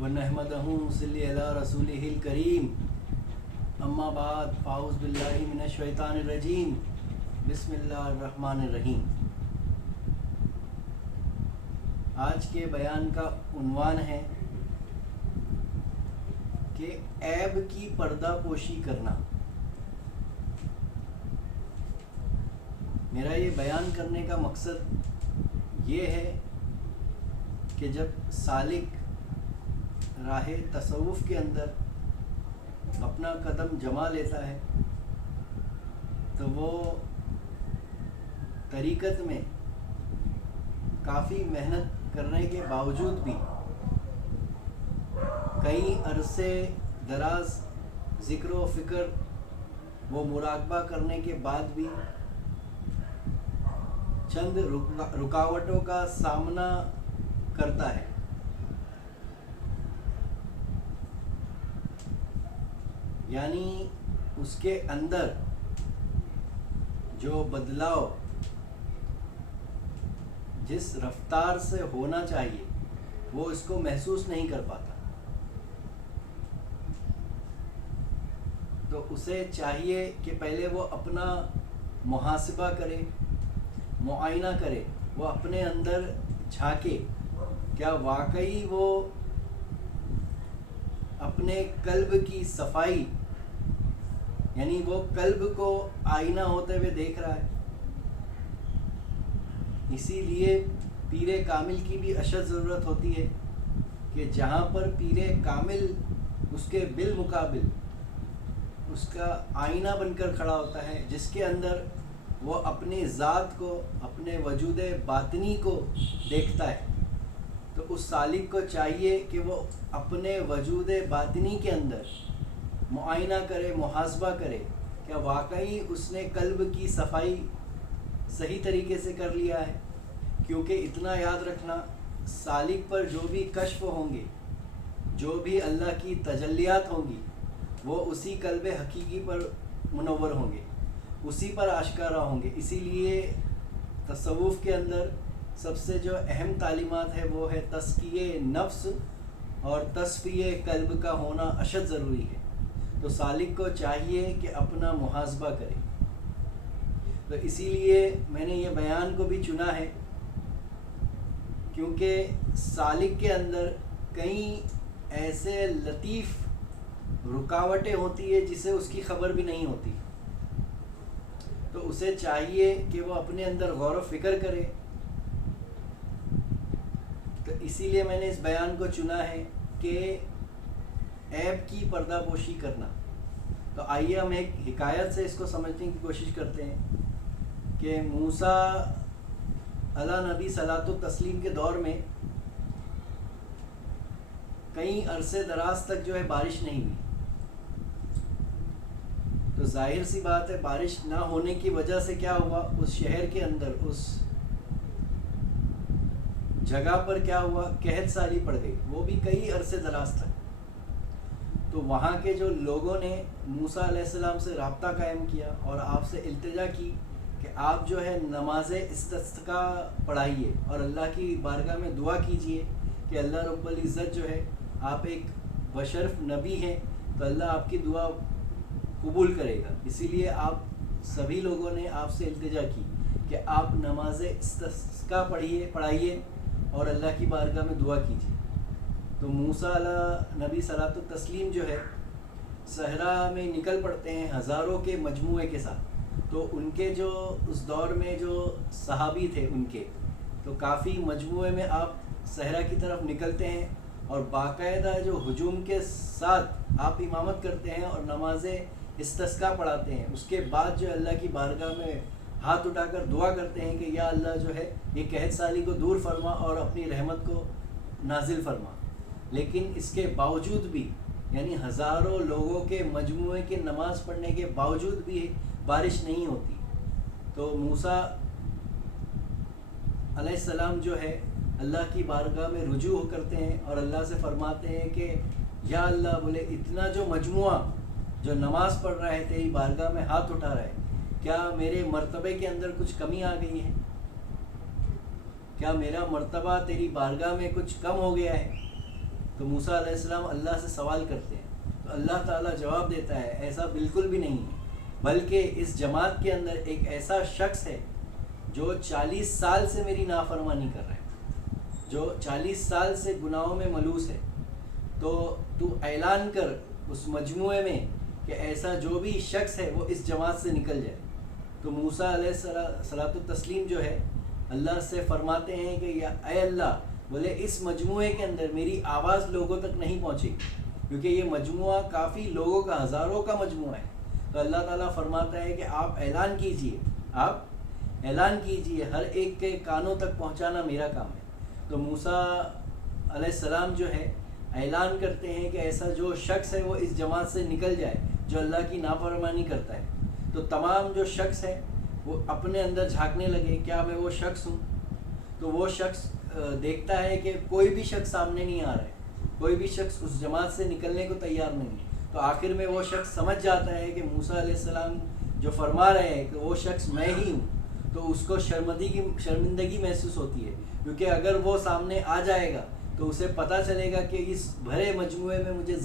ونحمدہ صلی علی رسولہ الکریم اما بعد فاعوذ باللہ من الشیطان الرجیم بسم اللہ الرحمن الرحیم۔ آج کے بیان کا عنوان ہے کہ عیب کی پردہ پوشی کرنا۔ میرا یہ بیان کرنے کا مقصد یہ ہے کہ جب سالک راہ تصوف کے اندر اپنا قدم جما لیتا ہے تو وہ طریقت میں کافی محنت کرنے کے باوجود بھی کئی عرصے دراز ذکر و فکر وہ مراقبہ کرنے کے بعد بھی چند رکاوٹوں کا سامنا کرتا ہے۔ یعنی اس کے اندر جو بدلاؤ جس رفتار سے ہونا چاہیے وہ اس کو محسوس نہیں کر پاتا، تو اسے چاہیے کہ پہلے وہ اپنا محاسبہ کرے، معائنہ کرے، وہ اپنے اندر جھانکے کیا واقعی وہ اپنے قلب کی صفائی، یعنی وہ قلب کو آئینہ ہوتے ہوئے دیکھ رہا ہے۔ اسی لیے پیر کامل کی بھی اشد ضرورت ہوتی ہے کہ جہاں پر پیر کامل اس کے بالمقابل اس کا آئینہ بن کر کھڑا ہوتا ہے، جس کے اندر وہ اپنی ذات کو، اپنے وجود باطنی کو دیکھتا ہے، تو اس سالک کو چاہیے کہ وہ اپنے وجود باطنی کے اندر معائنہ کرے، محاسبہ کرے، کیا واقعی اس نے قلب کی صفائی صحیح طریقے سے کر لیا ہے۔ کیونکہ اتنا یاد رکھنا، سالک پر جو بھی کشف ہوں گے، جو بھی اللہ کی تجلیات ہوں گی، وہ اسی قلب حقیقی پر منور ہوں گے، اسی پر آشکارا ہوں گے۔ اسی لیے تصوف کے اندر سب سے جو اہم تعلیمات ہے وہ ہے تزکیہ نفس اور تصفیہ قلب کا ہونا اشد ضروری ہے۔ تو سالک کو چاہیے کہ اپنا محاسبہ کرے۔ تو اسی لیے میں نے یہ بیان کو بھی چنا ہے، کیونکہ سالک کے اندر کئی ایسے لطیف رکاوٹیں ہوتی ہے جسے اس کی خبر بھی نہیں ہوتی، تو اسے چاہیے کہ وہ اپنے اندر غور و فکر کرے۔ تو اسی لیے میں نے اس بیان کو چنا ہے کہ عیب کی پردہ پوشی کرنا۔ تو آئیے ہم ایک حکایت سے اس کو سمجھنے کی کوشش کرتے ہیں کہ موسیٰ علیہ نبی صلاۃ و تسلیم کے دور میں کئی عرصے دراز تک جو ہے بارش نہیں ہوئی، تو ظاہر سی بات ہے بارش نہ ہونے کی وجہ سے کیا ہوا، اس شہر کے اندر، اس جگہ پر کیا ہوا، قحط سالی پڑ گئی، وہ بھی کئی عرصے دراز تک۔ تو وہاں کے جو لوگوں نے موسیٰ علیہ السلام سے رابطہ قائم کیا اور آپ سے التجا کی کہ آپ جو ہے نماز استسقاء پڑھائیے اور اللہ کی بارگاہ میں دعا کیجئے کہ اللہ رب العزت جو ہے، آپ ایک بشرف نبی ہیں تو اللہ آپ کی دعا قبول کرے گا۔ اسی لیے آپ سبھی لوگوں نے آپ سے التجا کی کہ آپ نماز استسقاء پڑھائیے اور اللہ کی بارگاہ میں دعا کیجیے۔ تو موسیٰ علیہ نبی صلاۃ و تسلیم جو ہے صحرا میں نکل پڑتے ہیں ہزاروں کے مجموعے کے ساتھ۔ تو ان کے جو اس دور میں جو صحابی تھے ان کے، تو کافی مجموعے میں آپ صحرا کی طرف نکلتے ہیں اور باقاعدہ جو ہجوم کے ساتھ آپ امامت کرتے ہیں اور نماز استسقاء پڑھاتے ہیں۔ اس کے بعد جو اللہ کی بارگاہ میں ہاتھ اٹھا کر دعا کرتے ہیں کہ یا اللہ جو ہے یہ قحط سالی کو دور فرما اور اپنی رحمت کو نازل فرما۔ لیکن اس کے باوجود بھی، یعنی ہزاروں لوگوں کے مجموعے کے نماز پڑھنے کے باوجود بھی بارش نہیں ہوتی، تو موسیٰ علیہ السلام جو ہے اللہ کی بارگاہ میں رجوع کرتے ہیں اور اللہ سے فرماتے ہیں کہ یا اللہ، بولے اتنا جو مجموعہ جو نماز پڑھ رہا ہے تیری بارگاہ میں ہاتھ اٹھا رہا ہے، کیا میرے مرتبے کے اندر کچھ کمی آ گئی ہے؟ کیا میرا مرتبہ تیری بارگاہ میں کچھ کم ہو گیا ہے؟ تو موسیٰ علیہ السلام اللہ سے سوال کرتے ہیں تو اللہ تعالیٰ جواب دیتا ہے ایسا بالکل بھی نہیں ہے، بلکہ اس جماعت کے اندر ایک ایسا شخص ہے جو 40 سال سے میری نافرمانی کر رہا ہے، جو 40 سال سے گناہوں میں ملوث ہے، تو اعلان کر اس مجموعے میں کہ ایسا جو بھی شخص ہے وہ اس جماعت سے نکل جائے۔ تو موسیٰ علیہ صلاۃ التسلیم جو ہے اللہ سے فرماتے ہیں کہ یا اے اللہ، بولے اس مجموعے کے اندر میری آواز لوگوں تک نہیں پہنچے گی، کیونکہ یہ مجموعہ کافی لوگوں کا، ہزاروں کا مجموعہ ہے۔ تو اللہ تعالیٰ فرماتا ہے کہ آپ اعلان کیجئے، ہر ایک کے کانوں تک پہنچانا میرا کام ہے۔ تو موسیٰ علیہ السلام جو ہے اعلان کرتے ہیں کہ ایسا جو شخص ہے وہ اس جماعت سے نکل جائے جو اللہ کی نافرمانی کرتا ہے۔ تو تمام جو شخص ہے وہ اپنے اندر جھانکنے لگے، کیا میں وہ شخص ہوں؟ تو وہ شخص دیکھتا ہے کہ کوئی بھی شخص سامنے نہیں آ رہا ہے، کوئی بھی شخص اس جماعت سے نکلنے کو تیار نہیں ہے۔ تو آخر میں وہ شخص سمجھ جاتا ہے کہ موسیٰ علیہ السلام جو فرما رہے ہیں کہ وہ شخص میں ہی ہوں، تو اس کو شرمندگی محسوس ہوتی ہے، کیونکہ اگر وہ سامنے آ جائے گا تو اسے پتہ چلے گا کہ اس بھرے مجموعے میں مجھے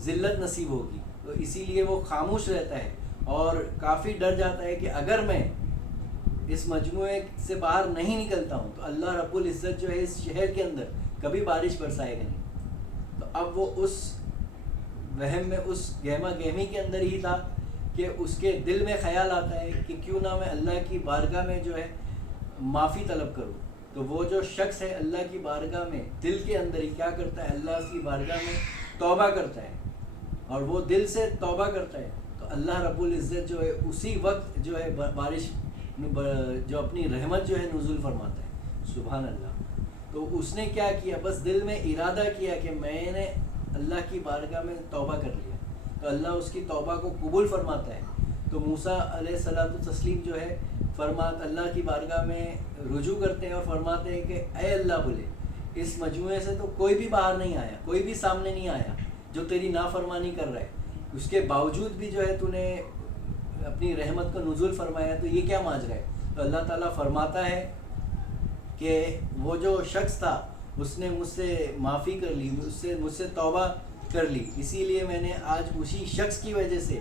ذلت نصیب ہوگی۔ تو اسی لیے وہ خاموش رہتا ہے اور کافی ڈر جاتا ہے کہ اگر میں اس مجموعے سے باہر نہیں نکلتا ہوں تو اللہ رب العزت جو ہے اس شہر کے اندر کبھی بارش برسائے گا نہیں۔ تو اب وہ اس وہم میں، اس گہما گہمی کے اندر ہی تھا کہ اس کے دل میں خیال آتا ہے کہ کیوں نہ میں اللہ کی بارگاہ میں جو ہے معافی طلب کروں۔ تو وہ جو شخص ہے اللہ کی بارگاہ میں دل کے اندر ہی کیا کرتا ہے، اللہ کی بارگاہ میں توبہ کرتا ہے، اور وہ دل سے توبہ کرتا ہے تو اللہ رب العزت جو ہے اسی وقت جو ہے بارش جو اپنی رحمت جو ہے نزول فرماتا ہے۔ سبحان اللہ۔ تو اس نے کیا کیا، بس دل میں ارادہ کیا کہ میں نے اللہ کی بارگاہ میں توبہ کر لیا، تو اللہ اس کی توبہ کو قبول فرماتا ہے۔ تو موسیٰ علیہ صلاۃ التسلیم جو ہے اللہ کی بارگاہ میں رجوع کرتے ہیں اور فرماتے ہیں کہ اے اللہ، بولے اس مجموعے سے تو کوئی بھی باہر نہیں آیا، کوئی بھی سامنے نہیں آیا جو تیری نافرمانی کر رہا ہے، اس کے باوجود بھی جو ہے تو نے اپنی رحمت کو نزول فرمایا، تو یہ کیا ماجرا ہے؟ تو اللہ تعالیٰ فرماتا ہے کہ وہ جو شخص تھا اس نے مجھ سے معافی کر لی، مجھ سے توبہ کر لی، اسی لیے میں نے آج اسی شخص کی وجہ سے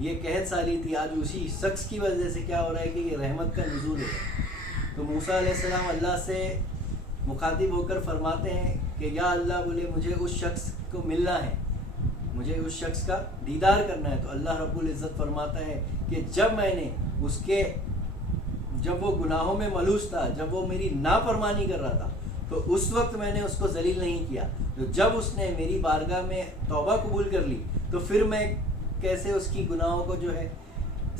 یہ قحط سالی تھی، آج اسی شخص کی وجہ سے کیا ہو رہا ہے کہ یہ رحمت کا نزول ہے۔ تو موسیٰ علیہ السلام اللہ سے مخاطب ہو کر فرماتے ہیں کہ یا اللہ، بولے مجھے اس شخص کو ملنا ہے، مجھے اس شخص کا دیدار کرنا ہے۔ تو اللہ رب العزت فرماتا ہے کہ جب وہ گناہوں میں ملوث تھا، جب وہ میری نافرمانی کر رہا تھا، تو اس وقت میں نے اس کو ذلیل نہیں کیا، تو جب اس نے میری بارگاہ میں توبہ قبول کر لی تو پھر میں کیسے اس کی گناہوں کو جو ہے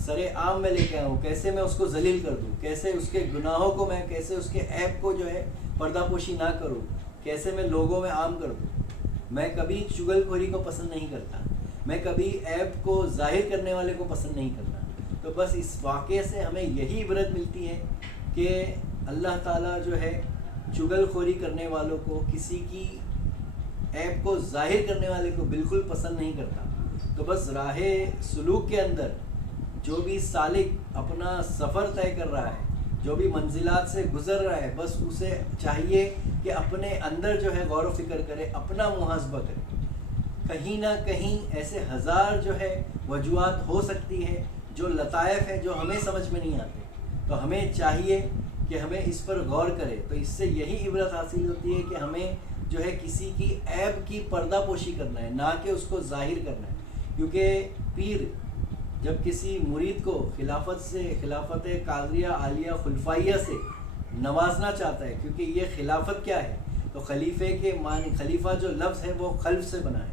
سر عام میں لے کے آؤں، کیسے میں اس کو ذلیل کر دوں، کیسے اس کے گناہوں کو کیسے اس کے عیب کو جو ہے پردہ پوشی نہ کروں، کیسے میں لوگوں میں عام کر دوں۔ میں کبھی چغل خوری کو پسند نہیں کرتا، میں کبھی عیب کو ظاہر کرنے والے کو پسند نہیں کرتا۔ تو بس اس واقعے سے ہمیں یہی عبرت ملتی ہے کہ اللہ تعالیٰ جو ہے چغل خوری کرنے والوں کو، کسی کی عیب کو ظاہر کرنے والے کو بالکل پسند نہیں کرتا۔ تو بس راہ سلوک کے اندر جو بھی سالک اپنا سفر طے کر رہا ہے، جو بھی منزلات سے گزر رہا ہے، بس اسے چاہیے کہ اپنے اندر جو ہے غور و فکر کرے، اپنا محاسبہ کرے۔ کہیں نہ کہیں ایسے ہزار جو ہے وجوہات ہو سکتی ہے، جو لطائف ہیں جو ہمیں سمجھ میں نہیں آتے، تو ہمیں چاہیے کہ ہمیں اس پر غور کرے۔ تو اس سے یہی عبرت حاصل ہوتی ہے کہ ہمیں جو ہے کسی کی عیب کی پردہ پوشی کرنا ہے، نہ کہ اس کو ظاہر کرنا ہے۔ کیونکہ پیر جب کسی مرید کو خلافت قادریہ عالیہ خلفائیہ سے نوازنا چاہتا ہے، کیونکہ یہ خلافت کیا ہے، تو خلیفے کے معنی، خلیفہ جو لفظ ہے وہ خلف سے بنا ہے۔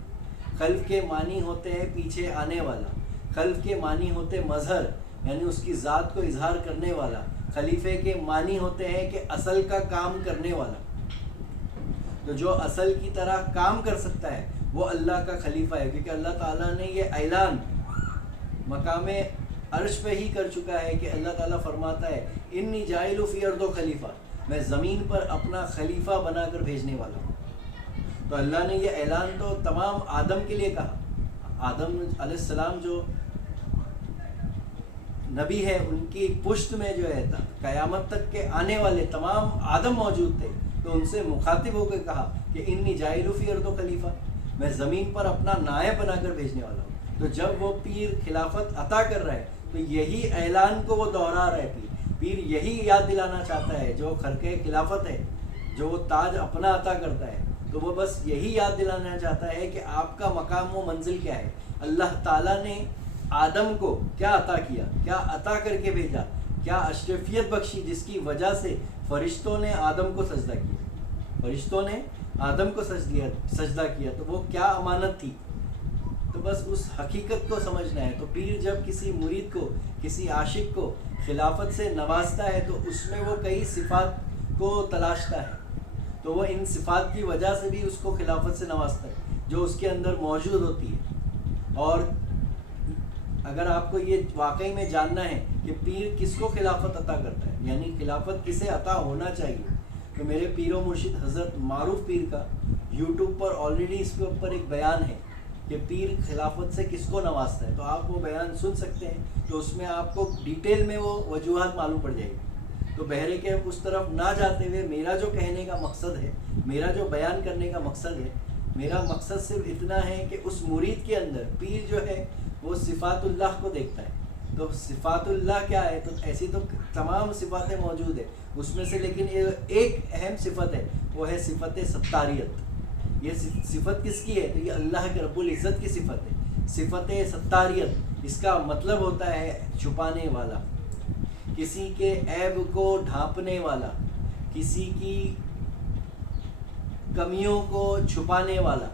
خلف کے معنی ہوتے ہیں پیچھے آنے والا، خلف کے معنی ہوتے مظہر، یعنی اس کی ذات کو اظہار کرنے والا۔ خلیفے کے معنی ہوتے ہیں کہ اصل کا کام کرنے والا، تو جو اصل کی طرح کام کر سکتا ہے وہ اللہ کا خلیفہ ہے، کیونکہ اللہ تعالیٰ نے یہ اعلان مقام عرش پہ ہی کر چکا ہے کہ اللہ تعالیٰ فرماتا ہے انی جاعل فی الارض خلیفہ، میں زمین پر اپنا خلیفہ بنا کر بھیجنے والا ہوں۔ تو اللہ نے یہ اعلان تو تمام آدم کے لیے کہا۔ آدم علیہ السلام جو نبی ہے، ان کی پشت میں جو ہے قیامت تک کے آنے والے تمام آدم موجود تھے، تو تو ان سے مخاطب ہو کے کہا کہ انی جاعل فی الارض خلیفہ، میں زمین پر اپنا نائب بنا کر بھیجنے والا ہوں۔ تو جب وہ پیر خلافت عطا کر رہا ہے تو یہی اعلان کو وہ دوہرا رہا ہے، پیر یہی یاد دلانا چاہتا ہے، جو خرقہ خلافت ہے، جو وہ تاج اپنا عطا کرتا ہے، تو وہ بس یہی یاد دلانا چاہتا ہے کہ آپ کا مقام و منزل کیا ہے۔ اللہ تعالیٰ نے آدم کو کیا عطا کیا، کیا عطا کر کے بھیجا، کیا اشرفیت بخشی جس کی وجہ سے فرشتوں نے آدم کو سجدہ کیا، فرشتوں نے آدم کو سجدہ کیا، تو وہ کیا امانت تھی۔ تو بس اس حقیقت کو سمجھنا ہے۔ تو پیر جب کسی مرید کو، کسی عاشق کو خلافت سے نوازتا ہے تو اس میں وہ کئی صفات کو تلاشتا ہے، تو وہ ان صفات کی وجہ سے بھی اس کو خلافت سے نوازتا ہے جو اس کے اندر موجود ہوتی ہے۔ اور اگر آپ کو یہ واقعی میں جاننا ہے کہ پیر کس کو خلافت عطا کرتا ہے، یعنی خلافت کسے عطا ہونا چاہیے، تو میرے پیر و مرشد حضرت معروف پیر کا یوٹیوب پر آلریڈی اس کے اوپر ایک بیان ہے کہ پیر خلافت سے کس کو نوازتا ہے، تو آپ وہ بیان سن سکتے ہیں، تو اس میں آپ کو ڈیٹیل میں وہ وجوہات معلوم پڑ جائے گی۔ تو بہرے کے اس طرف نہ جاتے ہوئے میرا جو کہنے کا مقصد ہے، میرا جو بیان کرنے کا مقصد ہے، میرا مقصد صرف اتنا ہے کہ اس مرید کے اندر پیر جو ہے وہ صفات اللہ کو دیکھتا ہے۔ تو صفات اللہ کیا ہے، تو ایسی تو تمام صفاتیں موجود ہیں، اس میں سے لیکن ایک اہم صفت ہے، وہ ہے صفت ستاریت۔ یہ صفت کس کی ہے، تو یہ اللہ کے رب العزت کی صفت ہے، صفت ستاریت۔ اس کا مطلب ہوتا ہے چھپانے والا، کسی کے عیب کو ڈھانپنے والا، کسی کی کمیوں کو چھپانے والا۔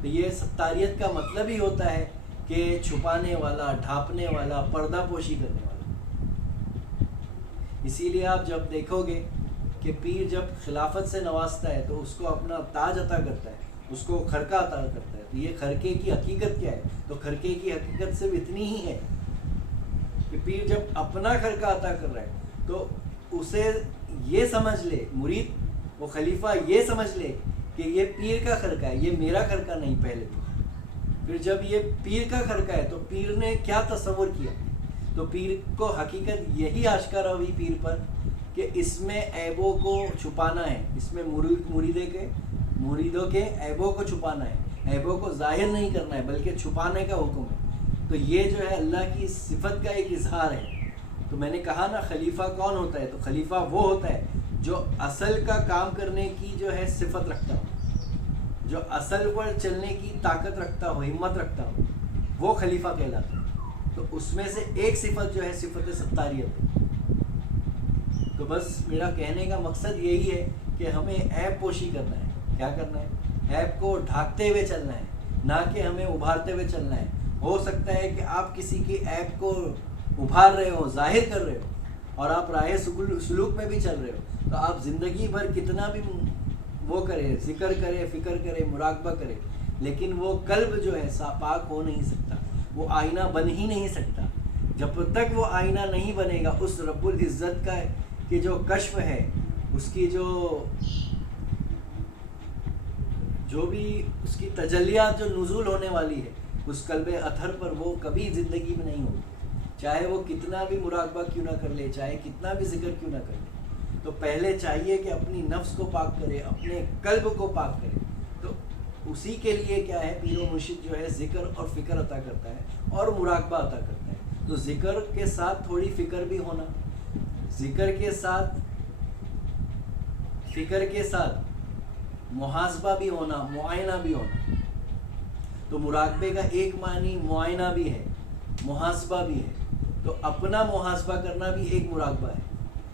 تو یہ ستاریت کا مطلب ہی ہوتا ہے کہ چھپانے والا، ڈھانپنے والا، پردہ پوشی کرنے والا۔ اسی لیے آپ جب دیکھو گے کہ پیر جب خلافت سے نوازتا ہے تو اس کو اپنا تاج عطا کرتا ہے، اس کو خرقہ عطا کرتا ہے۔ تو یہ خرقے کی حقیقت کیا ہے، تو خرقے کی حقیقت صرف اتنی ہی ہے کہ پیر جب اپنا خرقہ عطا کر رہا ہے تو اسے یہ سمجھ لے، مرید وہ خلیفہ یہ سمجھ لے کہ یہ پیر کا خرقہ ہے، یہ میرا خرقہ نہیں۔ پہلے پھر جب یہ پیر کا خرقہ ہے تو پیر نے کیا تصور کیا، تو پیر کو حقیقت یہی آشکارا ہوئی پیر پر کہ اس میں عیبوں کو چھپانا ہے، اس میں مریدوں کے عیبوں کو چھپانا ہے، عیبوں کو ظاہر نہیں کرنا ہے بلکہ چھپانے کا حکم ہے۔ تو یہ جو ہے اللہ کی صفت کا ایک اظہار ہے۔ تو میں نے کہا نا خلیفہ کون ہوتا ہے، تو خلیفہ وہ ہوتا ہے جو اصل کا کام کرنے کی جو ہے صفت رکھتا ہو، جو اصل پر چلنے کی طاقت رکھتا ہو، ہمت رکھتا ہو، وہ خلیفہ کہلاتا ہے۔ تو اس میں سے ایک صفت جو ہے صفت ستاریت ہے۔ تو بس میرا کہنے کا مقصد یہی ہے کہ ہمیں عیب پوشی کرنا ہے۔ کیا کرنا ہے، عیب کو ڈھانکتے ہوئے چلنا ہے، نہ کہ ہمیں ابھارتے ہوئے چلنا ہے۔ ہو سکتا ہے کہ آپ کسی کی عیب کو ابھار رہے ہو، ظاہر کر رہے ہو، اور آپ راہ سلوک میں بھی چل رہے ہو، تو آپ زندگی بھر کتنا بھی وہ کرے، ذکر کرے، فکر کرے، مراقبہ کرے، لیکن وہ قلب جو ہے پاک ہو نہیں سکتا، وہ آئینہ بن ہی نہیں سکتا۔ جب تک وہ آئینہ نہیں بنے گا اس رب العزت کا کہ جو کشف ہے، اس کی جو بھی اس کی تجلیات جو نزول ہونے والی ہے اس قلب اطہر پر، وہ کبھی زندگی میں نہیں ہوگی، چاہے وہ کتنا بھی مراقبہ کیوں نہ کر لے، چاہے کتنا بھی ذکر کیوں نہ کر لے۔ تو پہلے چاہیے کہ اپنی نفس کو پاک کرے، اپنے قلب کو پاک کرے۔ تو اسی کے لیے کیا ہے، پیر و مرشد جو ہے ذکر اور فکر عطا کرتا ہے اور مراقبہ عطا کرتا ہے۔ تو ذکر کے ساتھ تھوڑی فکر بھی ہونا، ذکر کے ساتھ فکر کے ساتھ محاسبہ بھی ہونا، معائنہ بھی ہونا۔ تو مراقبے کا ایک معنی معائنہ بھی ہے، محاسبہ بھی ہے۔ تو اپنا محاسبہ کرنا بھی ایک مراقبہ ہے۔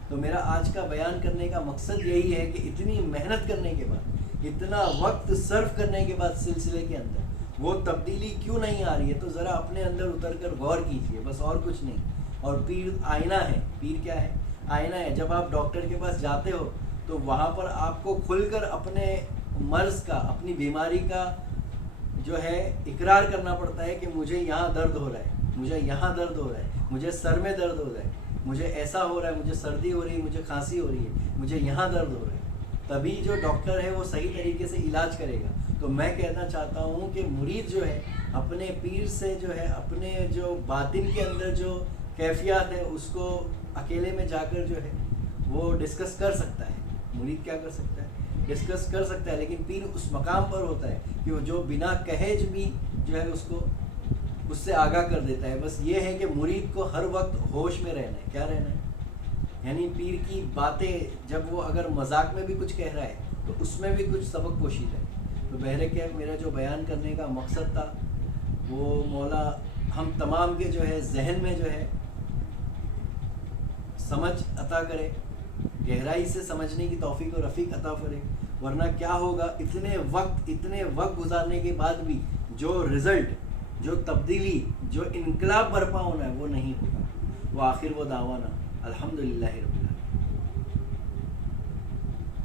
تو میرا آج کا بیان کرنے کا مقصد یہی ہے کہ اتنی محنت کرنے کے بعد، اتنا وقت صرف کرنے کے بعد سلسلے کے اندر وہ تبدیلی کیوں نہیں آ رہی ہے، تو ذرا اپنے اندر اتر کر غور کیجئے، بس اور کچھ نہیں۔ اور پیر آئینہ ہے، پیر کیا ہے، آئینہ ہے۔ جب آپ ڈاکٹر کے پاس جاتے ہو تو وہاں پر آپ کو کھل کر اپنے مرض کا، اپنی بیماری کا جو ہے اقرار کرنا پڑتا ہے کہ مجھے یہاں درد ہو رہا ہے، مجھے یہاں درد ہو رہا ہے، مجھے سر میں درد ہو رہا ہے، مجھے ایسا ہو رہا ہے، مجھے سردی ہو رہی ہے، مجھے کھانسی ہو رہی ہے، مجھے یہاں درد ہو رہا ہے۔ تبھی جو ڈاکٹر ہے وہ صحیح طریقے سے علاج کرے گا۔ تو میں کہنا چاہتا ہوں کہ مرید جو ہے اپنے پیر سے جو ہے اپنے جو باطن کے اندر جو کیفیات ہے اس کو اکیلے میں جا کر جو ہے وہ ڈسکس کر سکتا ہے، مرید کیا کر سکتا ہے؟ ڈسکس کر سکتا ہے، لیکن پیر اس مقام پر ہوتا ہے کہ وہ جو بنا کہج بھی جو ہے اس کو اس سے آگاہ کر دیتا ہے. بس یہ ہے کہ مرید کو ہر وقت ہوش میں رہنا ہے. کیا رہنا ہے؟ یعنی پیر کی باتیں جب وہ اگر مذاق میں بھی کچھ کہہ رہا ہے تو اس میں بھی کچھ سبق پوشیدہ ہے. تو بہرکیف میرا جو بیان کرنے کا مقصد تھا وہ مولا ہم تمام کے جو ہے ذہن میں جو ہے سمجھ عطا کرے، گہرائی سے سمجھنے کی توفیق و رفیق عطا کرے. ورنہ کیا ہوگا، اتنے وقت گزارنے کے بعد بھی جو رزلٹ، جو تبدیلی، جو انقلاب برپا ہونا ہے وہ نہیں ہوگا. وآخر وہ دعوانا الحمدللہ رب